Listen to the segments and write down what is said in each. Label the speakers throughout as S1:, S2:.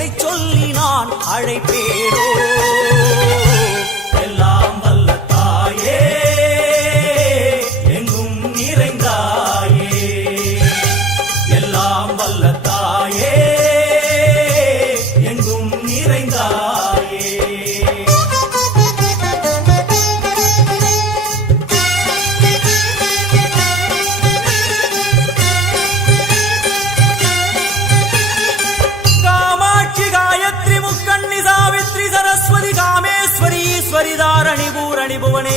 S1: எதை சொல்லி நான் அழைப்பேனோ? எல்லாம் வல்ல தாயே எங்கும் நிறைந்தாயே. எல்லாம் வல்ல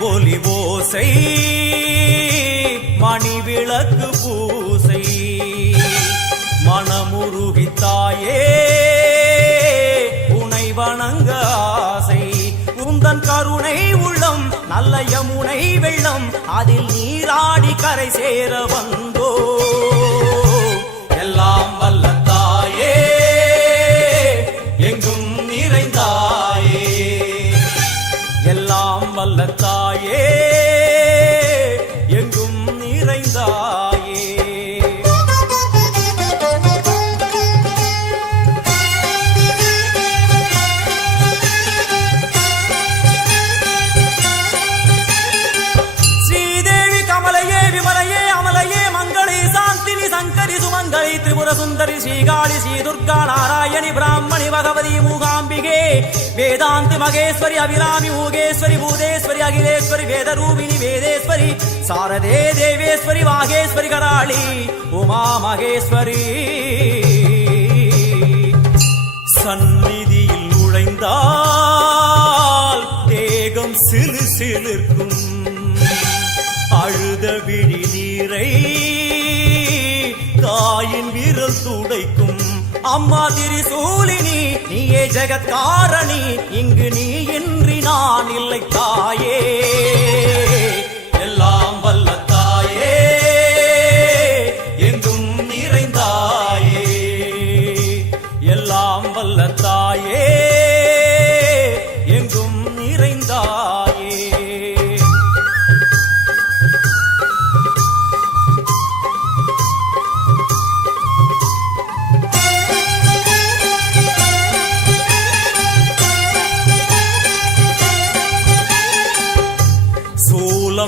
S1: ஒலி ஓசை மணி விளக்கு பூசை. மனமுருவித்தாயே உனை வணங்க ஆசை. உந்தன் கருணை உள்ளம் நல்ல யமுனை வெள்ளம் அதில் நீராடி கரை சேர சாந்தினி சுமங்கலி திரிபுர சுந்தரி ஸ்ரீகாளி ஸ்ரீ துர்கா நாராயணி பிராமணி பகவதி மூகாம்பிகே. வேதாந்தி மகேஸ்வரி அபிராமி மூகேஸ்வரி பூதேஸ்வரி அகிலேஸ்வரி வேதரூபிணி வேதேஸ்வரி சாரதே தேவேஸ்வரி வாகேஸ்வரி கராளி உமா மகேஸ்வரி. சந்நிதியில் நுழைந்தால் தேகம் சிறு சிலிர்க்கும். அழுத விழி நீரை தாயின் வீரல் துடைக்கும். அம்மா திரிசூலினி நீயே ஜெகத்காரணி இங்கு நீ இன்றி நான் இல்லை தாயே.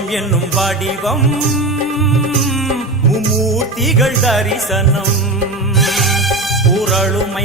S1: சூலம் என்னும் வடிவம். மும்மூர்த்திகள் தரிசனம். புரளுமை